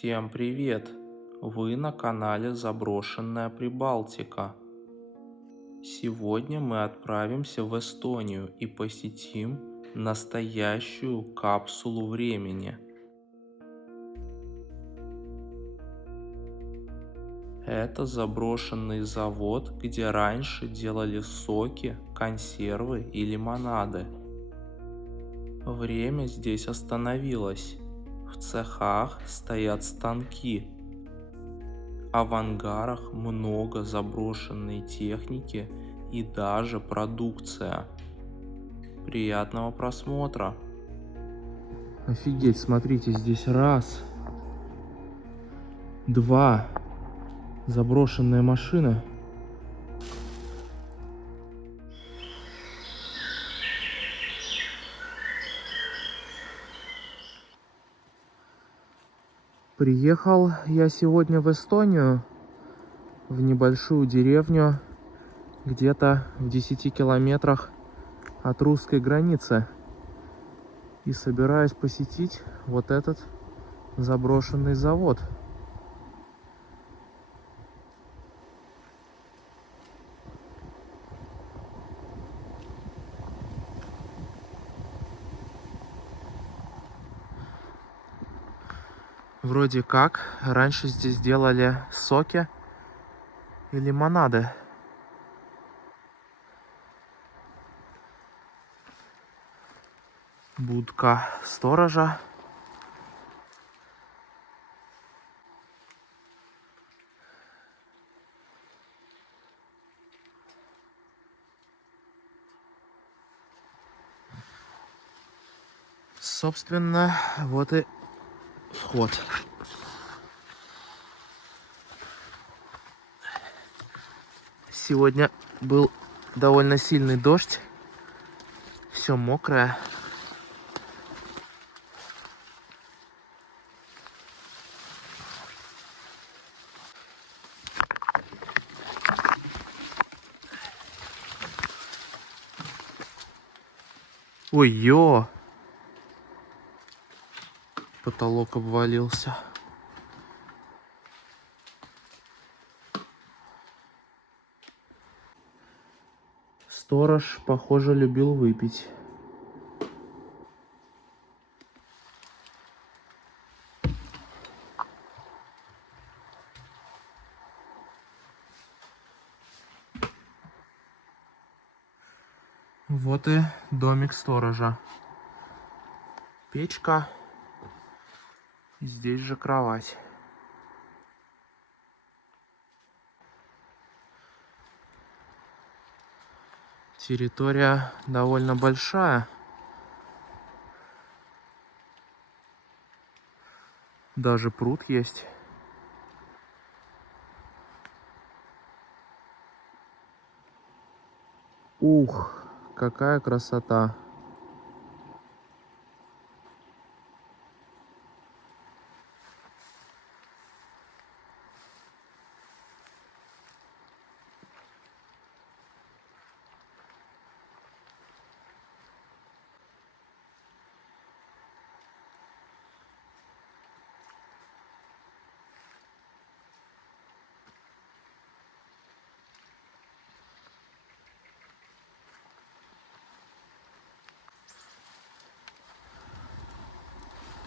Всем привет! Вы на канале Заброшенная Прибалтика. Сегодня мы отправимся в Эстонию и посетим настоящую капсулу времени. Это заброшенный завод, где раньше делали соки, консервы и лимонады. Время здесь остановилось. В цехах стоят станки, а в ангарах много заброшенной техники и даже продукция. Приятного просмотра! Офигеть, смотрите, здесь раз, два, заброшенные машины. Приехал я сегодня в Эстонию, в небольшую деревню, где-то в 10 километрах от русской границы. И собираюсь посетить вот этот заброшенный завод. Вроде как раньше здесь делали соки и лимонады. Будка сторожа. Собственно, вот и вход. Сегодня был довольно сильный дождь. Все мокрое. Ой-ё! Потолок обвалился. Сторож, похоже, любил выпить. Вот и домик сторожа. Печка. И здесь же кровать. Территория довольно большая. Даже пруд есть. Ух, какая красота.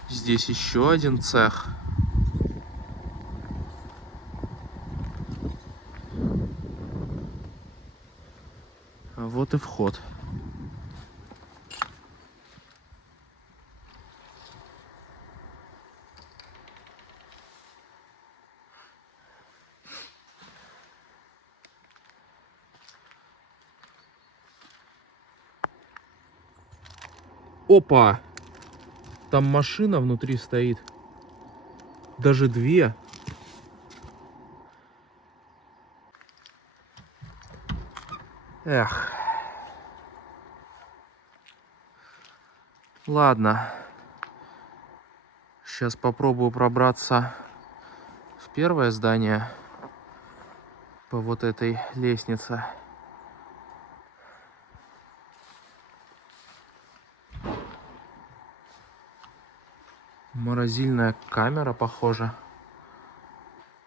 Здесь еще один цех. Вот и вход. Опа! Там машина внутри стоит. Даже две. Эх. Ладно. Сейчас попробую пробраться в первое здание по вот этой лестнице. Морозильная камера, похоже.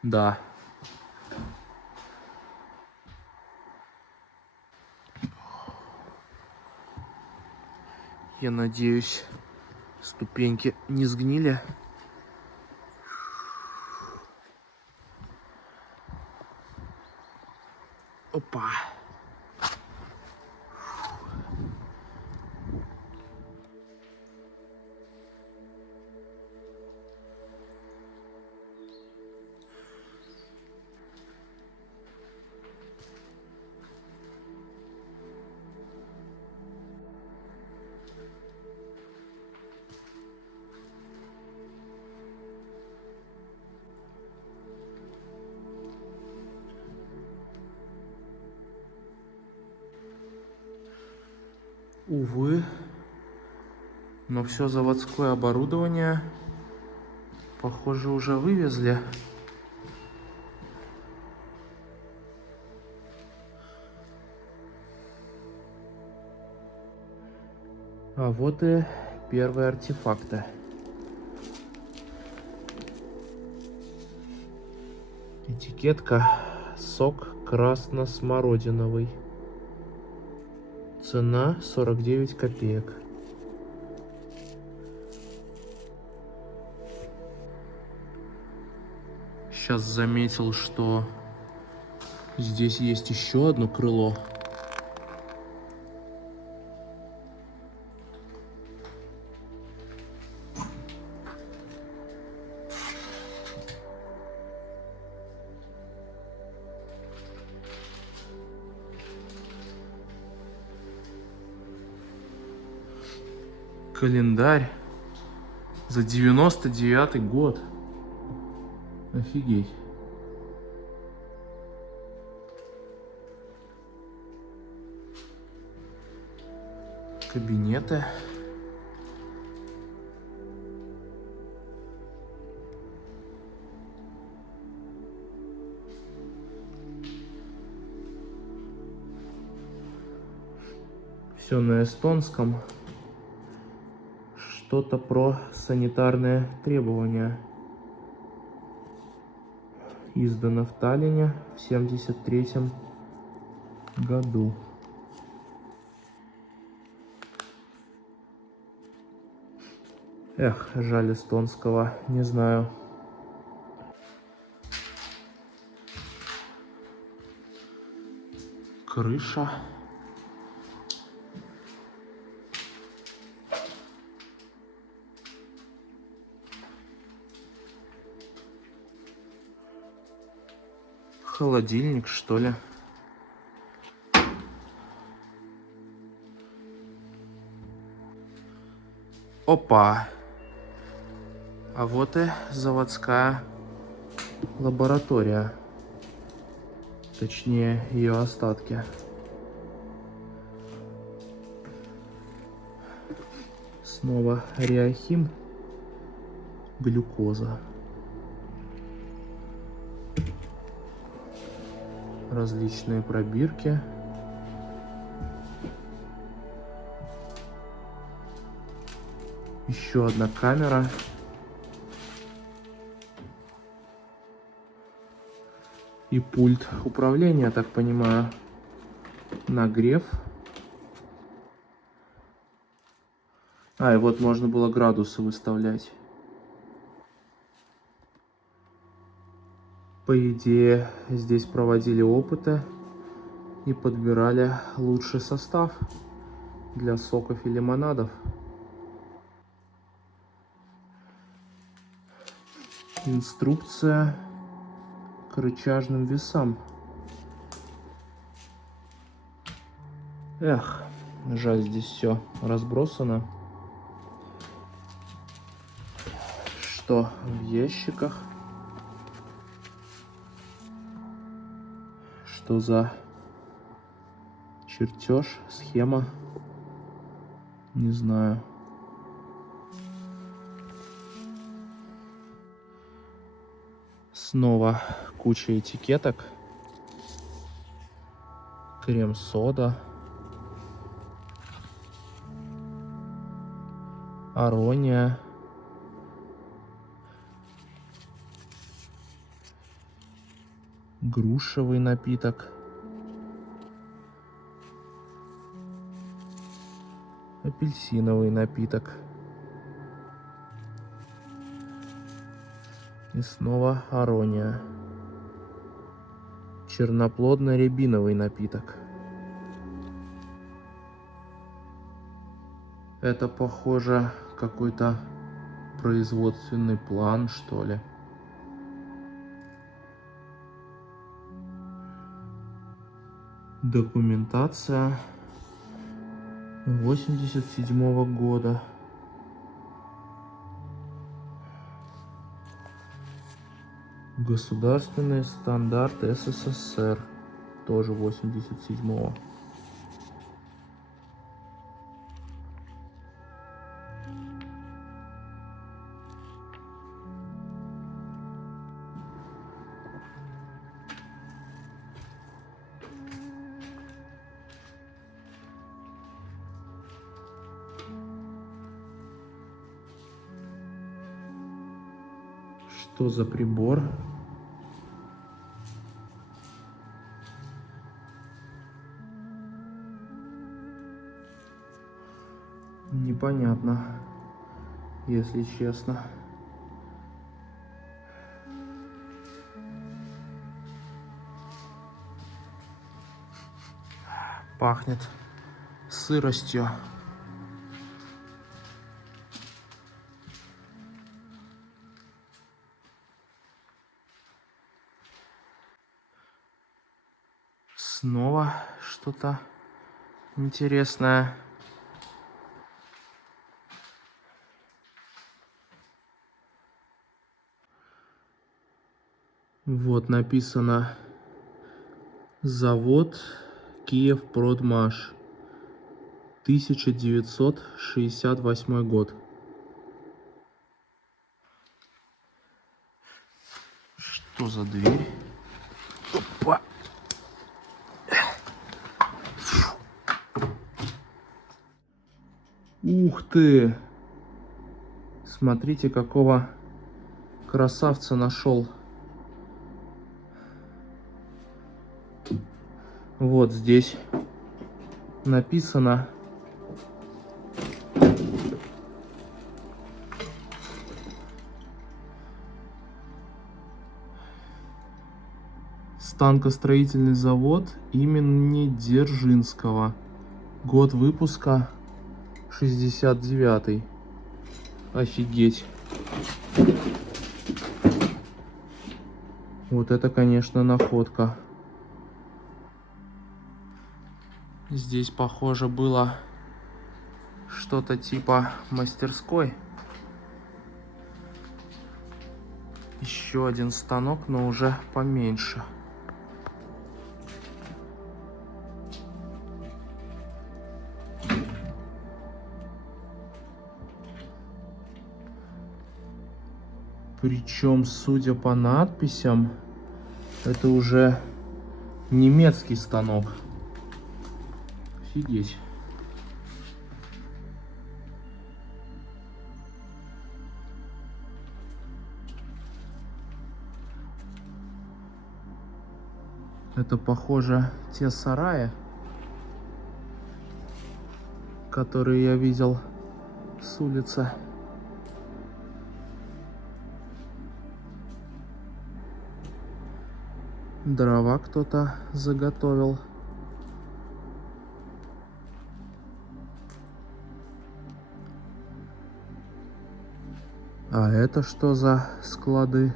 Да. Я надеюсь, ступеньки не сгнили. Опа. Увы, но все заводское оборудование, похоже, уже вывезли. А вот и первые артефакты. Этикетка: сок красно-смородиновый. Цена 49 копеек. Сейчас заметил, что здесь есть еще одно крыло. Календарь за 99-й год. Офигеть. Кабинеты. Все на эстонском. Что-то про санитарные требования. Издано в Таллине в 73-м году. Эх, жаль эстонского, не знаю. Крыша. Холодильник, что ли? Опа! А вот и заводская лаборатория. Точнее, ее остатки. Снова реахим, глюкоза. Различные пробирки. Еще одна камера. И пульт управления, так понимаю. Нагрев. А, и вот можно было градусы выставлять. По идее, здесь проводили опыты и подбирали лучший состав для соков и лимонадов. Инструкция к рычажным весам. Эх, жаль, здесь все разбросано. Что в ящиках? Что за чертеж, схема? Не знаю. Снова куча этикеток. Крем-сода. Арония. грушевый напиток, апельсиновый напиток и снова арония, черноплодно-рябиновый напиток. Это похоже какой-то производственный план, что ли. Документация 87-го года. Государственный стандарт СССР, тоже 87-го. Что за прибор? Непонятно, если честно. Пахнет сыростью. Снова что-то интересное. Вот написано: завод Киевпродмаш, 1968 год. Что за дверь? Опа! Ух ты! Смотрите, какого красавца нашел. Вот здесь написано: станкостроительный завод имени Дзержинского. Год выпуска 69-й. Офигеть. Вот это, конечно, находка. Здесь, похоже, было что-то типа мастерской. Еще один станок, но уже поменьше. Причем, судя по надписям, это уже немецкий станок. Офигеть. Это, похоже, те сараи, которые я видел с улицы. Дрова кто-то заготовил. А это что за склады?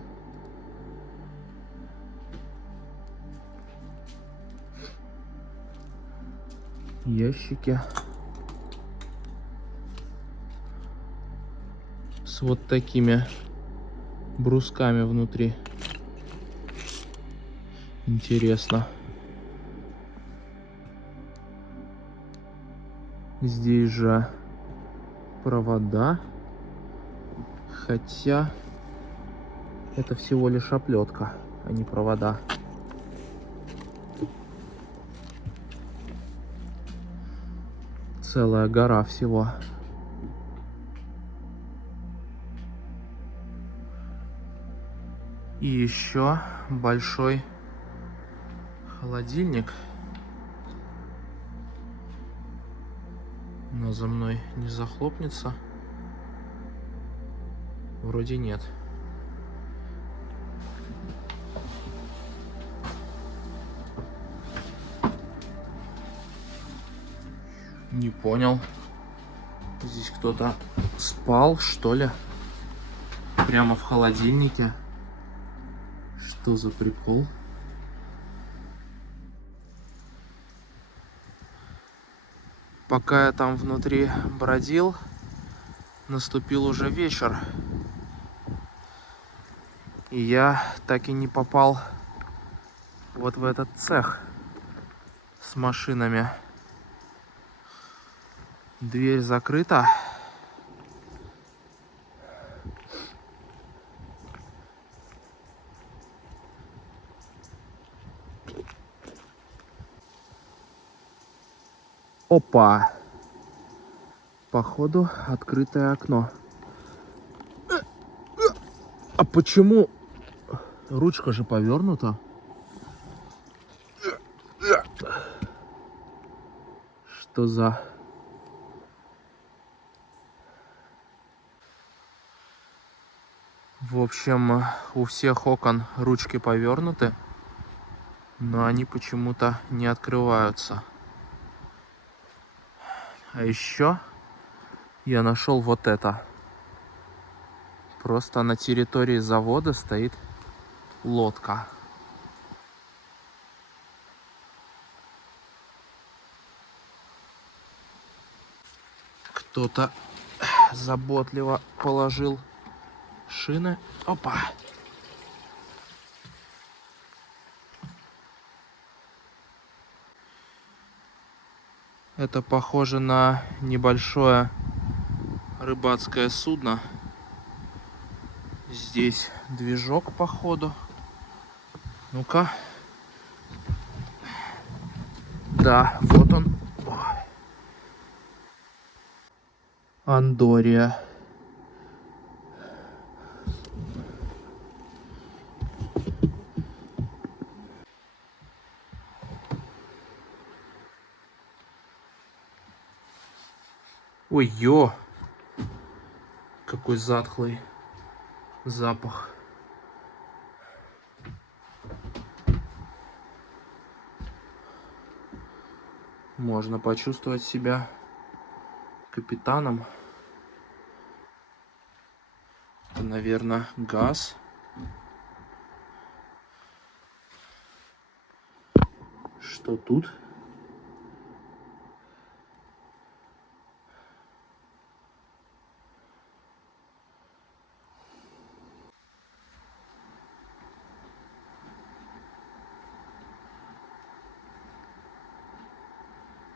Ящики с вот такими брусками внутри. Интересно. Здесь же провода. Хотя это всего лишь оплетка, а не провода. Целая гора всего. И еще большой холодильник. Но за мной не захлопнется. Вроде нет. Не понял. Здесь кто-то спал, что ли? Прямо в холодильнике. Что за прикол? Пока я там внутри бродил, наступил уже вечер. И я так и не попал вот в этот цех с машинами. Дверь закрыта. Опа! Походу, открытое окно. А почему? Ручка же повернута. Что за... В общем, у всех окон ручки повернуты, но они почему-то не открываются. А еще я нашел вот это. Просто на территории завода стоит лодка. Кто-то заботливо положил шины. Опа! Это похоже на небольшое рыбацкое судно. Здесь движок, походу. Ну-ка. Да, вот он. Андория. Ой-ё! Какой затхлый запах. Можно почувствовать себя капитаном. Это, наверное, газ. Что тут?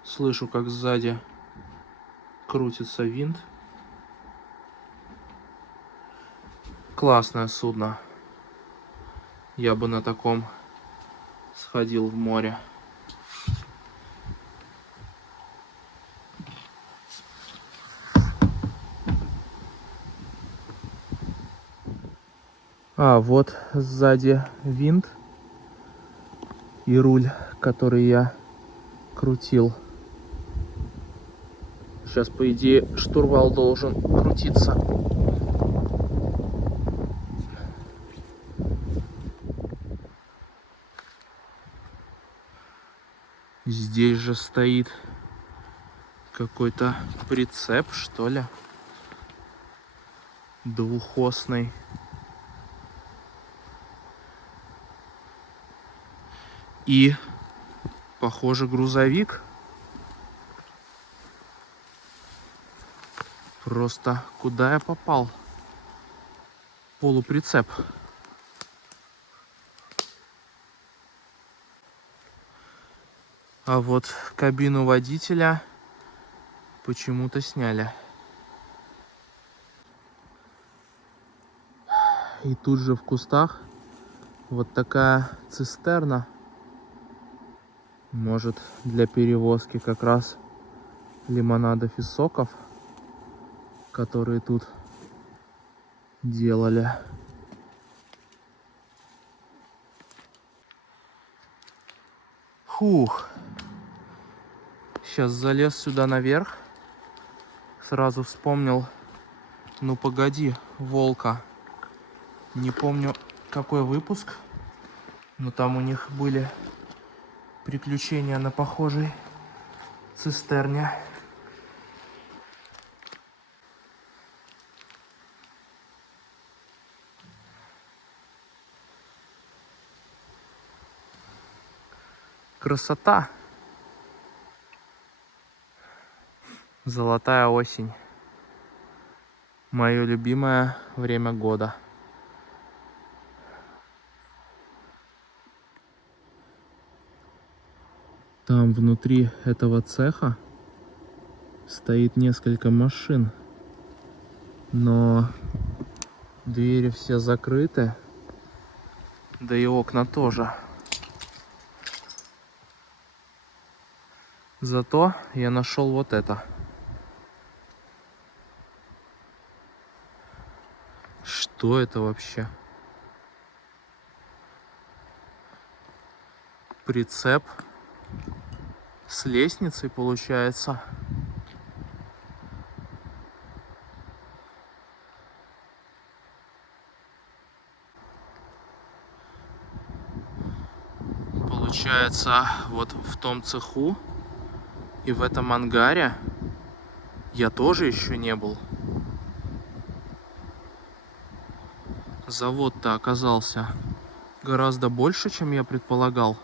Слышу, как сзади крутится винт. Классное судно. Я бы на таком сходил в море. А, вот сзади винт и руль, который я крутил. Сейчас, по идее, штурвал должен крутиться. Здесь же стоит какой-то прицеп, что ли, двухосный. И, похоже, грузовик. Просто куда я попал? Полуприцеп. А вот кабину водителя почему-то сняли. И тут же в кустах вот такая цистерна. Может, для перевозки как раз лимонадов и соков, которые тут делали. Фух. Сейчас залез сюда наверх. Сразу вспомнил, ну погоди, Волка. Не помню, какой выпуск, но там у них были приключения на похожей цистерне. Красота. Золотая осень. Мое любимое время года. Там внутри этого цеха стоит несколько машин, но двери все закрыты, да и окна тоже. Зато я нашел вот это. Что это вообще? Прицеп с лестницей, получается. Получается, вот в том цеху и в этом ангаре я тоже еще не был. Завод-то оказался гораздо больше, чем я предполагал.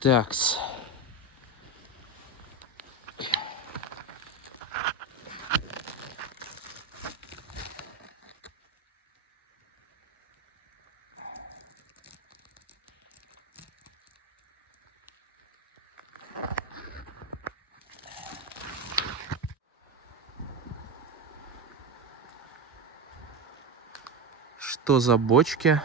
Такс. Что за бочки?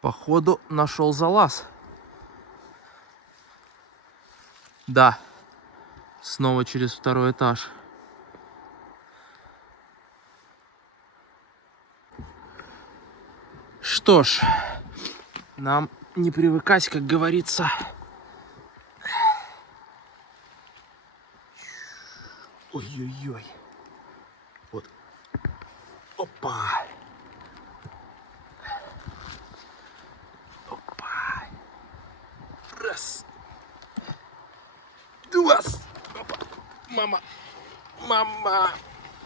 Походу нашел залаз. Да, снова через второй этаж. Что ж, нам не привыкать, как говорится. Ой-ой-ой. Вот. Опа. Опа. Раз. Два. Опа. Мама. Мама.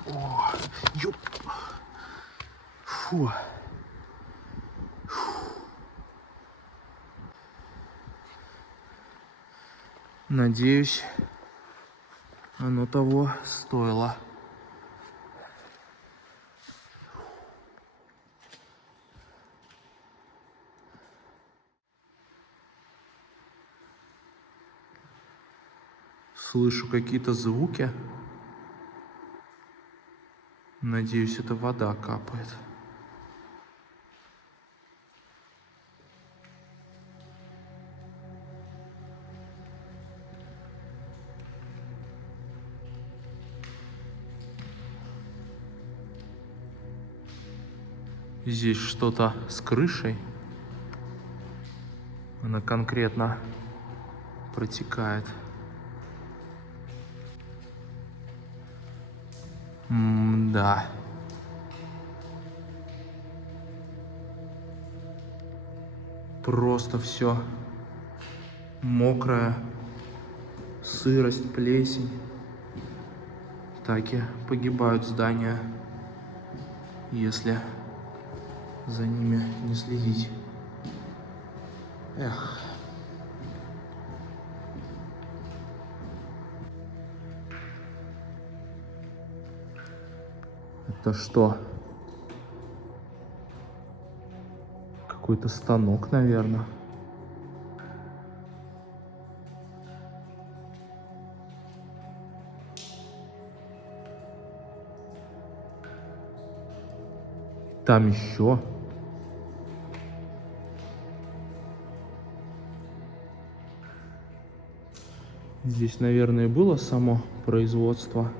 О, ёп. Фу. Надеюсь, оно того стоило. Слышу какие-то звуки. Надеюсь, это вода капает. Здесь что-то с крышей. Она конкретно протекает. Да. Просто все мокрое, сырость, плесень. Так и погибают здания, если за ними не следить. Эх. Это что? Какой-то станок, наверное. Там еще. Здесь, наверное, было само производство.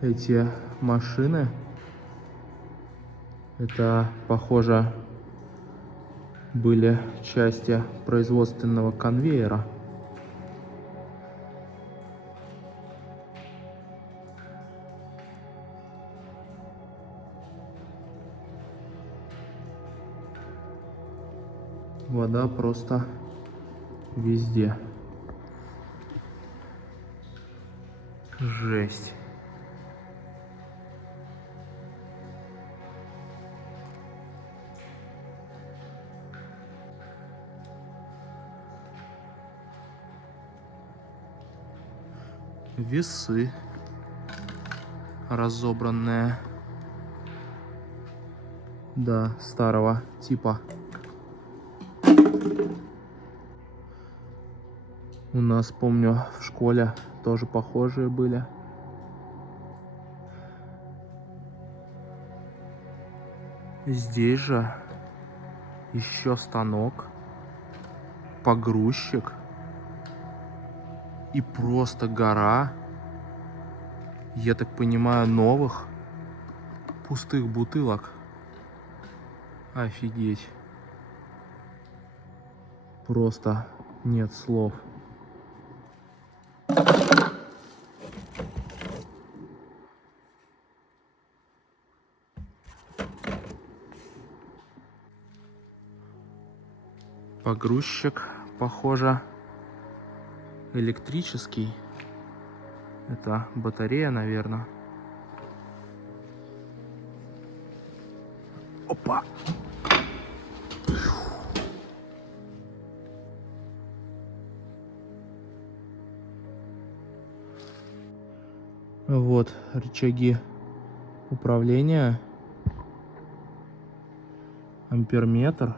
Эти машины, это, похоже, были части производственного конвейера. Вода просто везде. Жесть. Весы разобранные. Да, старого типа. У нас, помню, в школе тоже похожие были. Здесь же еще станок, погрузчик и просто гора, я так понимаю, новых пустых бутылок. Офигеть. Просто нет слов. Погрузчик, похоже, электрический. Это батарея, наверное. Опа! Вот рычаги управления. Амперметр.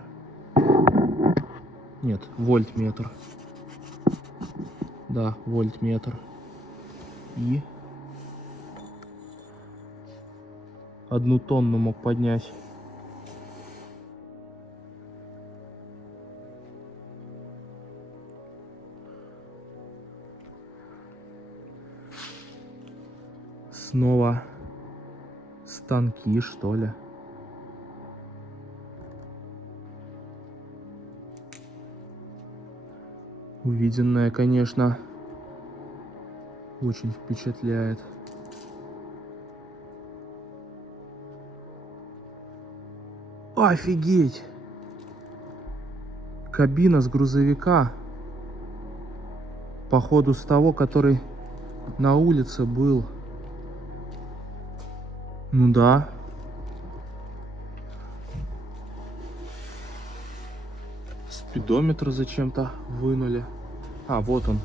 Нет, вольтметр. Да, вольтметр. И 1 тонну мог поднять. Снова станки, что ли. Увиденное, конечно, очень впечатляет. Офигеть! Кабина с грузовика. Походу с того, который на улице был. Ну да. Спидометр зачем-то вынули. А, вот он.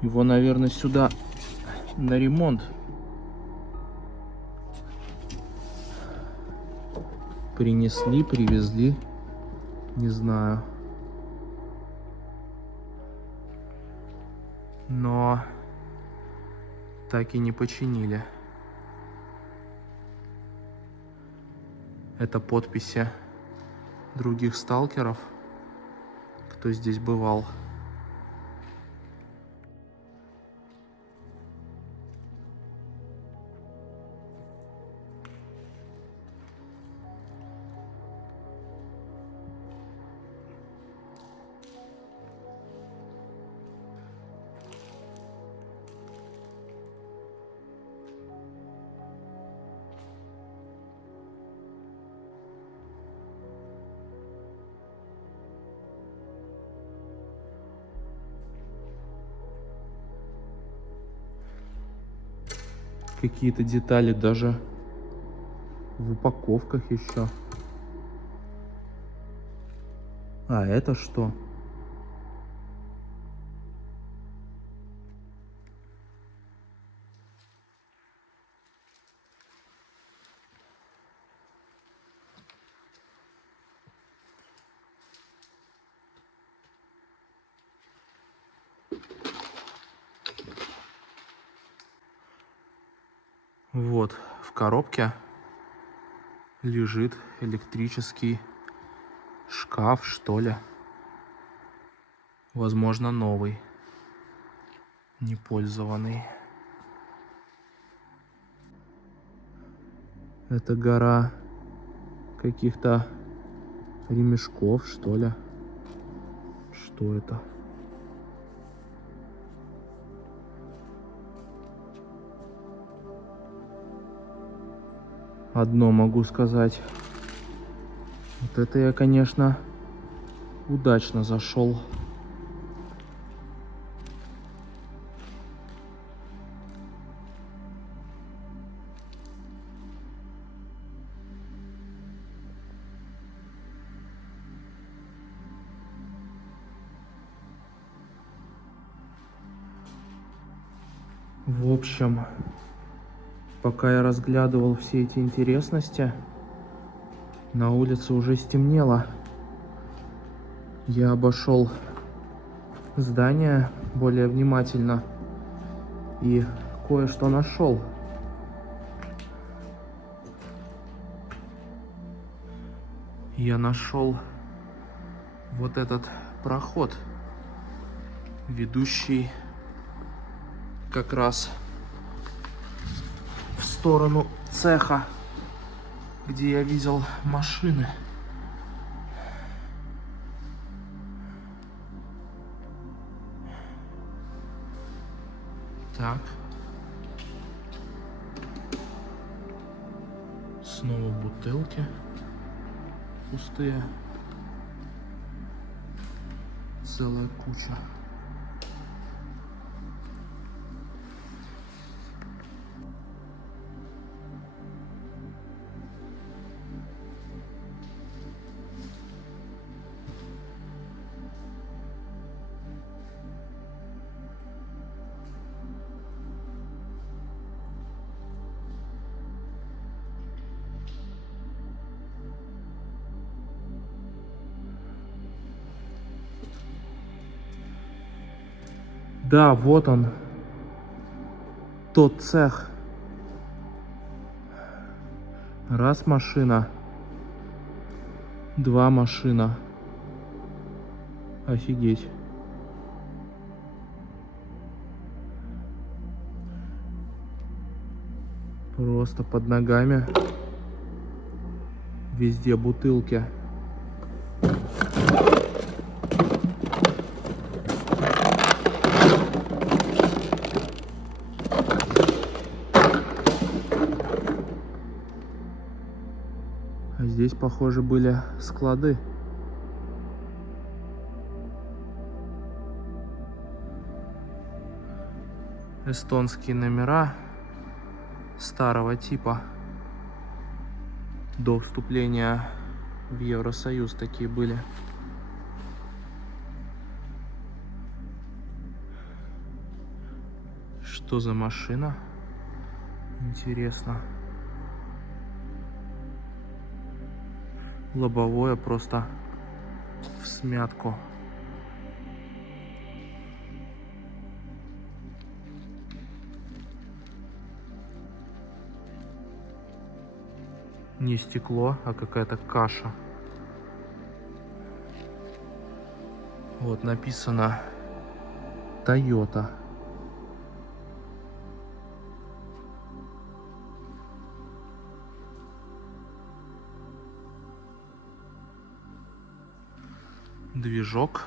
Его, наверное, сюда на ремонт принесли, привезли. Не знаю. Но так и не починили. Это подписи других сталкеров, кто здесь бывал. Какие-то детали даже в упаковках еще. А это что? Вот, в коробке лежит электрический шкаф, что ли. Возможно, новый, непользованный. Это гора каких-то ремешков, что ли. Что это? Одно могу сказать. Вот это я, конечно, удачно зашел. В общем, пока я разглядывал все эти интересности, на улице уже стемнело. Я обошел здание более внимательно и кое-что нашел. Я нашел вот этот проход, ведущий как раз в сторону цеха, где я видел машины. Так. Снова бутылки пустые. Целая куча. Да, вот он, тот цех. Раз машина, два машина. Офигеть. Просто под ногами везде бутылки. А здесь, похоже, были склады. Эстонские номера старого типа. До вступления в Евросоюз такие были. Что за машина? Интересно. Лобовое просто в смятку. Не стекло, а какая-то каша. Вот написано Toyota. Движок.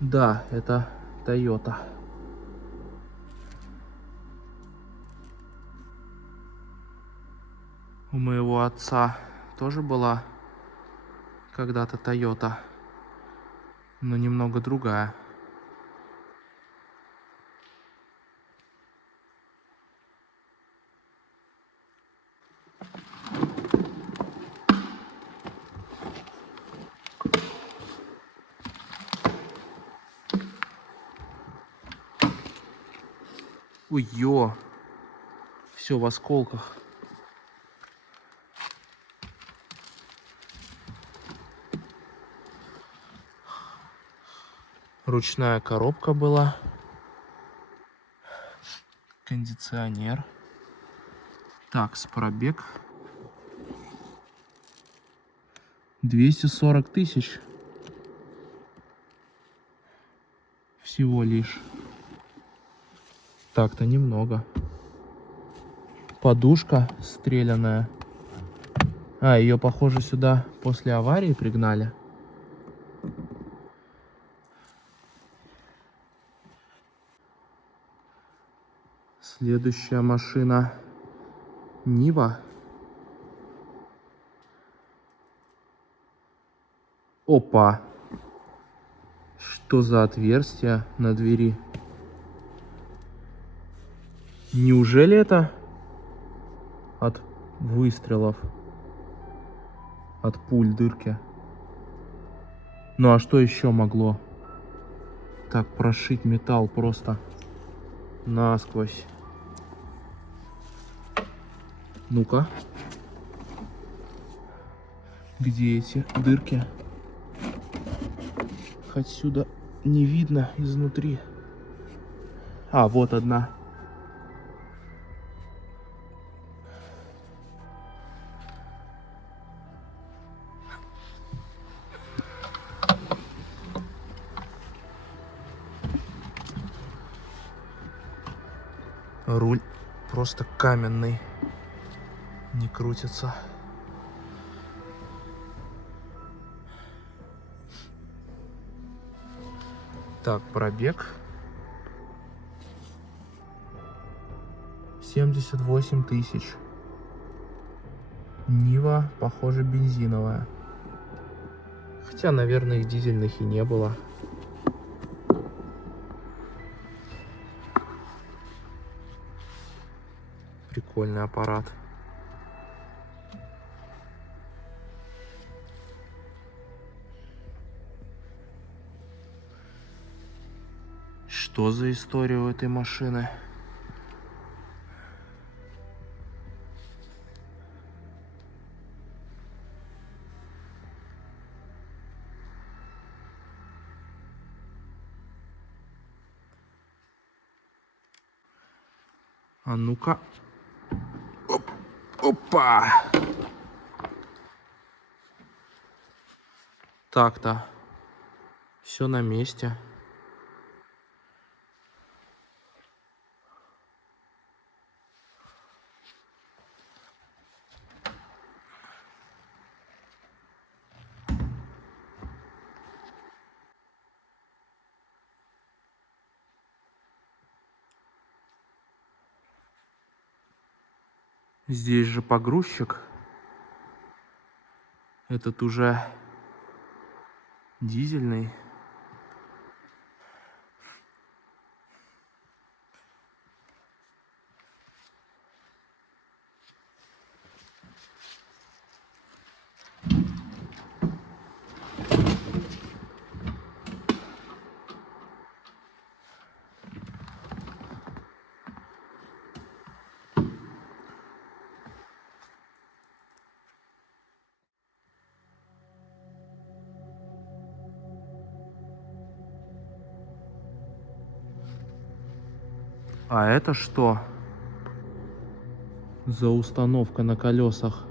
Да, это Toyota. У моего отца тоже была когда-то Toyota, но немного другая. Ой, ё. Все в осколках. Ручная коробка была. Кондиционер. Так, с пробег 240 тысяч. Всего лишь. Так-то немного. Подушка стреляная. А, ее, похоже, сюда после аварии пригнали. Следующая машина Нива. Опа! Что за отверстие на двери? Неужели это от выстрелов? От пуль дырки? Ну а что еще могло так прошить металл просто насквозь? Ну-ка. Где эти дырки? Отсюда не видно изнутри. А, вот одна. Руль просто каменный. Не крутится. Так, пробег 78 тысяч. Нива, похоже, бензиновая. Хотя, наверное, их дизельных и не было. Прикольный аппарат. Что за история у этой машины? А ну-ка. Опа! Так-то. Все на месте. Здесь же погрузчик. Этот уже дизельный. А это что за установка на колесах?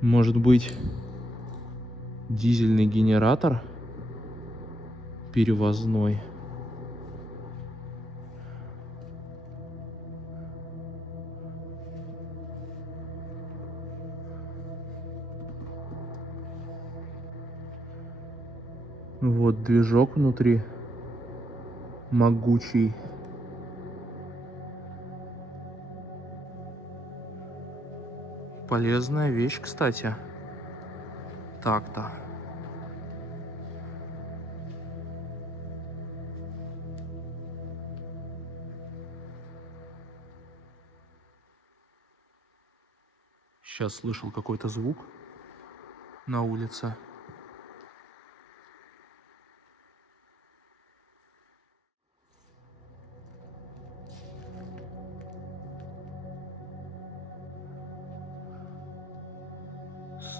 Может быть, дизельный генератор перевозной? Вот движок внутри. Могучий. Полезная вещь, кстати. Так-то. Сейчас слышал какой-то звук на улице.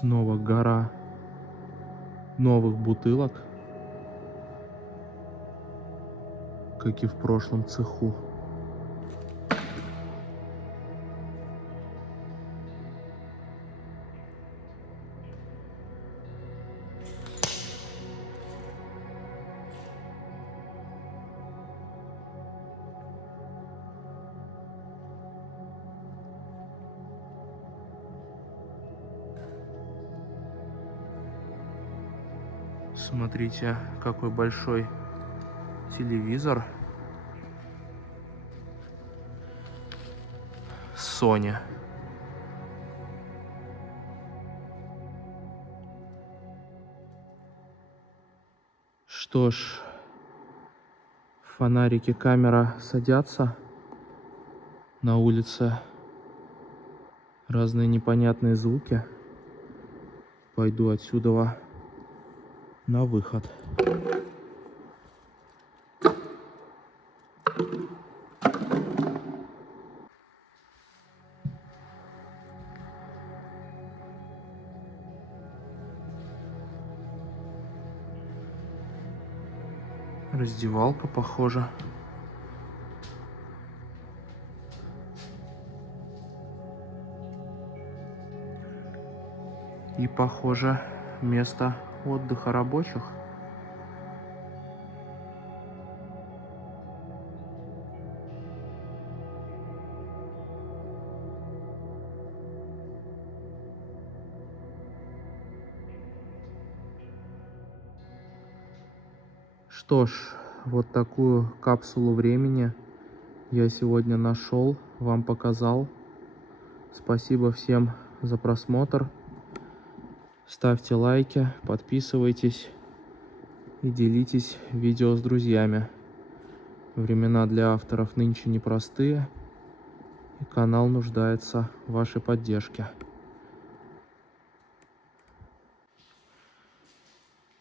Снова гора новых бутылок, как и в прошлом цеху. Смотрите, какой большой телевизор Sony. Что ж, фонарики камера садятся. На улице разные непонятные звуки. Пойду отсюда на выход. Раздевалка, похоже. И, похоже, место отдыха рабочих. Что ж, вот такую капсулу времени я сегодня нашел, вам показал. Спасибо всем за просмотр. Ставьте лайки, подписывайтесь и делитесь видео с друзьями. Времена для авторов нынче непростые, и канал нуждается в вашей поддержке.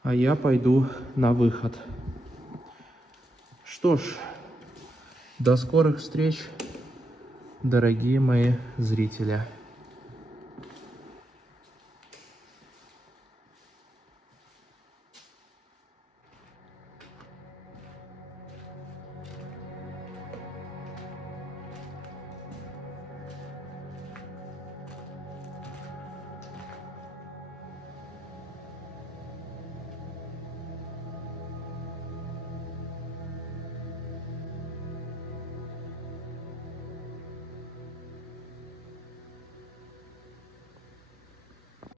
А я пойду на выход. Что ж, до скорых встреч, дорогие мои зрители.